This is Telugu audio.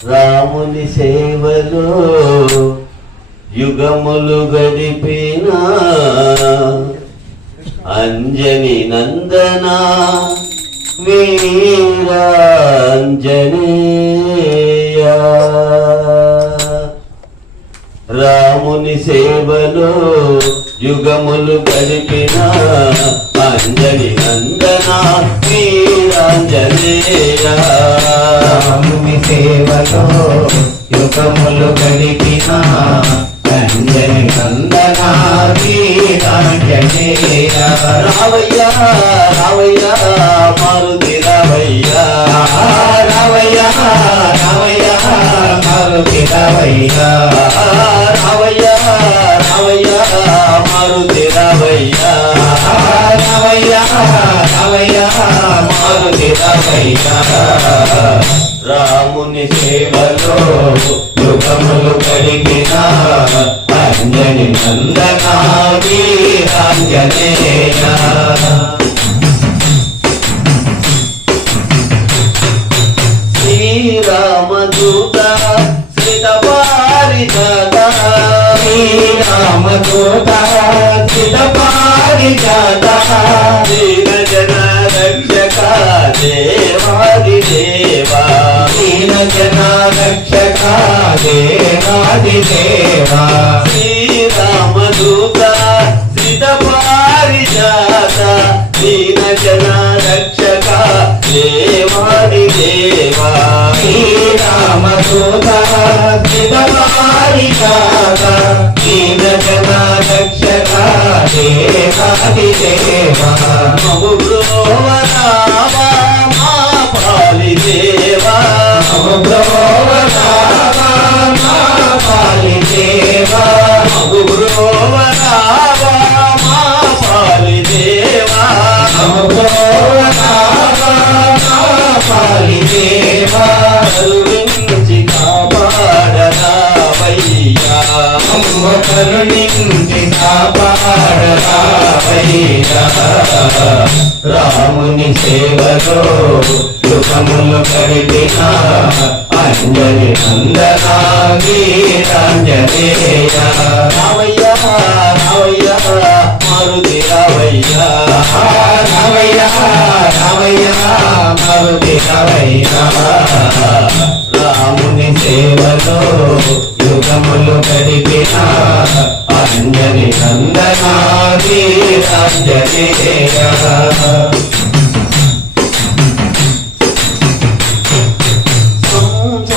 రాముని సేవలో యుగములు గడిపిన అంజని నందన వీరాంజనేయ. రాముని సేవలో యుగములు గడిపిన అంజని నందన వీరాంజనేయ. రాముని సేవలో యుగములు గడిపిన అంజని నందన వీరాంజనేయ. రావయ్య రావయ్య మారుతి రావయ్య, రావయ్య రావయ్య మారుతి రావయ్య, రావయ్య రావయ్య మారుతి రావయ్య, రావయ్య రావయ్య మారుతి రావయ్య. రాముని సేవలో యుగములు గడిపిన అంజని నందన వీరాంజనేయ. శ్రీరామదూత శ్రిత పారిజాత, శ్రీరామదూత శ్రిత పారిజాత, దీన జన రక్షక దేవాది దేవా, దీన జన రక్షక దేవాది దేవా. శ్రీరామదూత శ్రిత పారిజాత, దీన జన రక్షక దేవాది దేవా. శ్రీరామదూత శ్రిత పారిజాత, దీన జన రక్షక దేవాది దేవా. మము బ్రోవరావా మా పాలి దేవా, మము బ్రోవరావా మా పాలి దేవా, మము బ్రోవరావా మా పాలి దేవా, మము బ్రోవరావా మా పాలి దేవా. కరుణించి కాపాడరావయ్యా, మమ్మ కరుణించి కాపాడరావయ్యా. రాముని సేవలో యుగములు గడిపిన అంజని నందన వీరాంజనేయ. రావయ్య రావయ్య మారుతి రావయ్య, రావయ్య రావయ్య మారుతి రావయ్య. రాముని సేవలో యుగములు గడిపిన అంజని నందన వీరాంజనేయ.